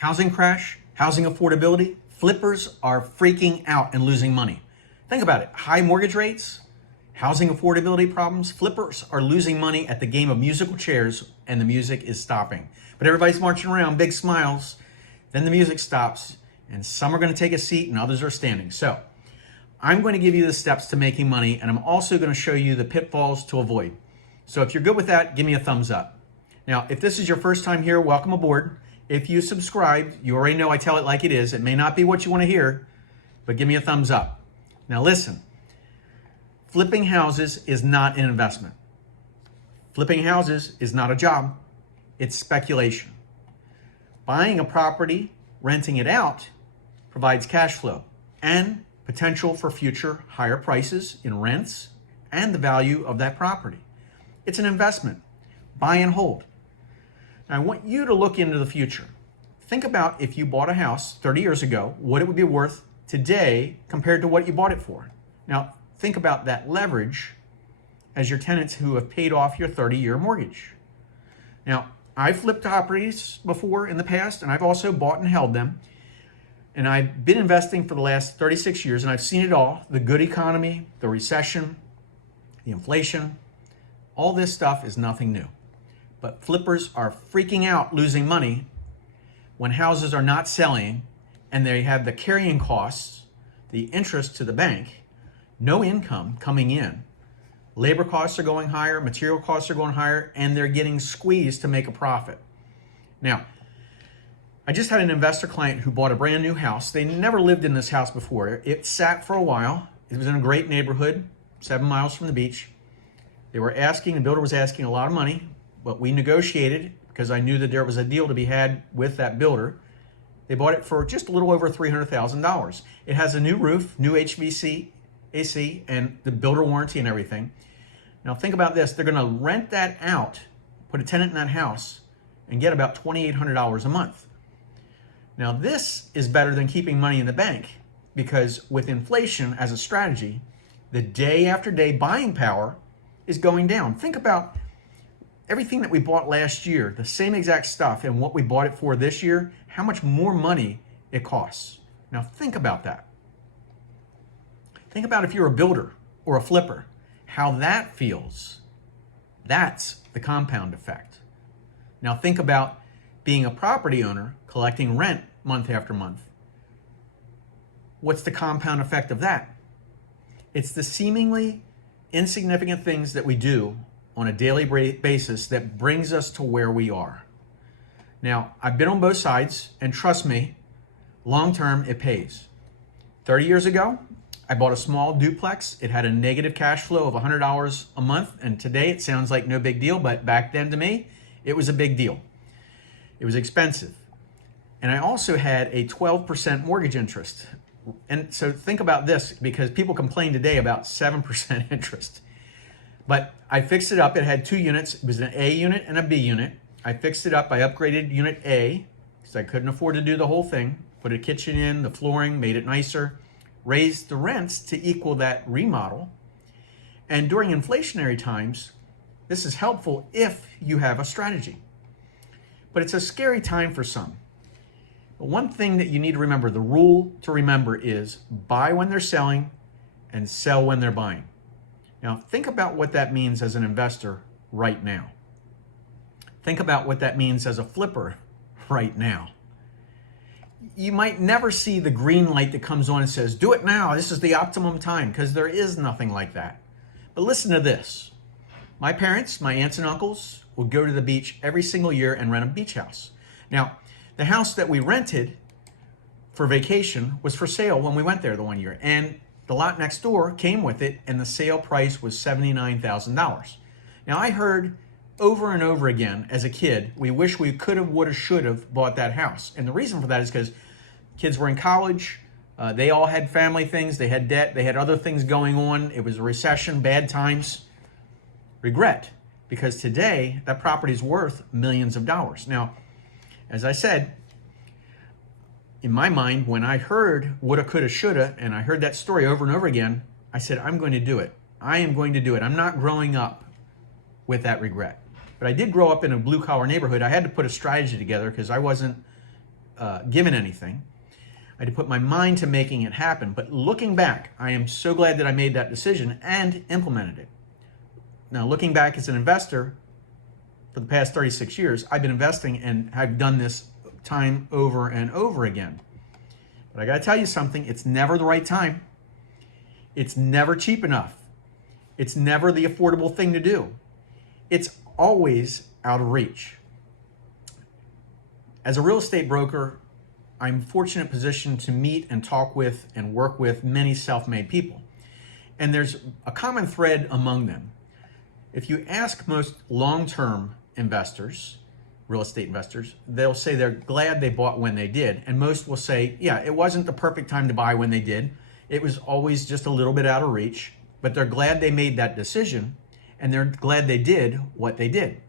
Housing crash, housing affordability, flippers are freaking out and losing money. Think about it. High mortgage rates, housing affordability problems, flippers are losing money at the game of musical chairs, and the music is stopping. But everybody's marching around, big smiles. Then the music stops, and some are going to take a seat and others are standing. So I'm going to give you the steps to making money, and I'm also going to show you the pitfalls to avoid. So if you're good with that, give me a thumbs up. Now, if this is your first time here, welcome aboard. If you subscribed, you already know I tell it like it is. It may not be what you want to hear, but give me a thumbs up. Now listen, flipping houses is not an investment. Flipping houses is not a job. It's speculation. Buying a property, renting it out, provides cash flow and potential for future higher prices in rents and the value of that property. It's an investment. Buy and hold. Now, I want you to look into the future. Think about if you bought a house 30 years ago, what it would be worth today compared to what you bought it for. Now, think about that leverage as your tenants who have paid off your 30-year mortgage. Now, I've flipped properties before in the past, and I've also bought and held them. And I've been investing for the last 36 years, and I've seen it all. The good economy, the recession, the inflation, all this stuff is nothing new. But flippers are freaking out losing money when houses are not selling and they have the carrying costs, the interest to the bank, no income coming in. Labor costs are going higher, material costs are going higher, and they're getting squeezed to make a profit. Now, I just had an investor client who bought a brand new house. They never lived in this house before. It sat for a while. It was in a great neighborhood, 7 miles from the beach. The builder was asking a lot of money, but we negotiated because I knew that there was a deal to be had with that builder. They bought it for just a little over $300,000. It has a new roof, new HVAC, AC, and the builder warranty and everything. Now think about this. They're going to rent that out, put a tenant in that house, and get about $2,800 a month. Now this is better than keeping money in the bank because with inflation as a strategy, the day after day buying power is going down. Think about everything that we bought last year, the same exact stuff, and what we bought it for this year, how much more money it costs. Now think about that. Think about if you're a builder or a flipper, how that feels. That's the compound effect. Now think about being a property owner, collecting rent month after month. What's the compound effect of that? It's the seemingly insignificant things that we do on a daily basis that brings us to where we are. Now, I've been on both sides, and trust me, long term it pays. 30 years ago, I bought a small duplex. It had a negative cash flow of $100 a month, and today it sounds like no big deal, but back then to me, it was a big deal. It was expensive. And I also had a 12% mortgage interest. And so think about this, because people complain today about 7% interest. But I fixed it up. It had 2 units. It was an A unit and a B unit. I fixed it up. I upgraded unit A because I couldn't afford to do the whole thing. Put a kitchen in, the flooring, made it nicer, raised the rents to equal that remodel. And during inflationary times, this is helpful if you have a strategy. But it's a scary time for some. But one thing that you need to remember, the rule to remember is buy when they're selling and sell when they're buying. Now, think about what that means as an investor right now. Think about what that means as a flipper right now. You might never see the green light that comes on and says, do it now, this is the optimum time, because there is nothing like that. But listen to this. My parents, my aunts and uncles, would go to the beach every single year and rent a beach house. Now, the house that we rented for vacation was for sale when we went there the one year. And the lot next door came with it, and the sale price was $79,000. Now, I heard over and over again as a kid, we wish we could have, would have, should have bought that house. And the reason for that is because kids were in college, they all had family things, they had debt, they had other things going on. It was a recession, bad times. Regret, because today that property is worth millions of dollars. Now, as I said, in my mind, when I heard woulda, coulda, shoulda, and I heard that story over and over again, I said, I'm going to do it. I am going to do it. I'm not growing up with that regret. But I did grow up in a blue-collar neighborhood. I had to put a strategy together because I wasn't given anything. I had to put my mind to making it happen. But looking back, I am so glad that I made that decision and implemented it. Now, looking back as an investor, for the past 36 years, I've been investing and have done this time over and over again. But I got to tell you something, it's never the right time. It's never cheap enough. It's never the affordable thing to do. It's always out of reach. As a real estate broker, I'm in a fortunate position to meet and talk with and work with many self-made people. And there's a common thread among them. If you ask most long-term investors, real estate investors, they'll say they're glad they bought when they did. And most will say, yeah, it wasn't the perfect time to buy when they did. It was always just a little bit out of reach, but they're glad they made that decision and they're glad they did what they did.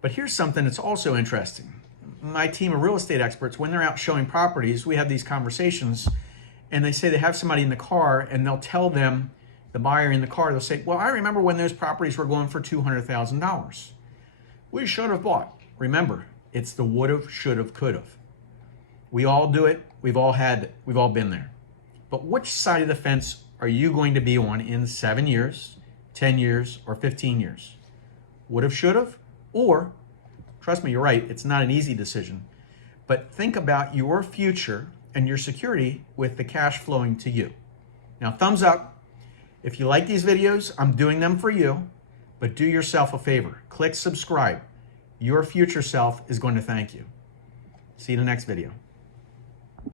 But here's something that's also interesting. My team of real estate experts, when they're out showing properties, we have these conversations and they say they have somebody in the car and they'll tell them, the buyer in the car, they'll say, well, I remember when those properties were going for $200,000. We should have bought. Remember, it's the would've, should've, could've. We all do it. We've all had it. We've all been there. But which side of the fence are you going to be on in 7 years, 10 years, or 15 years? Would've, should've, or, trust me, you're right, it's not an easy decision, but think about your future and your security with the cash flowing to you. Now, thumbs up. If you like these videos, I'm doing them for you, but do yourself a favor. Click subscribe. Your future self is going to thank you. See you in the next video.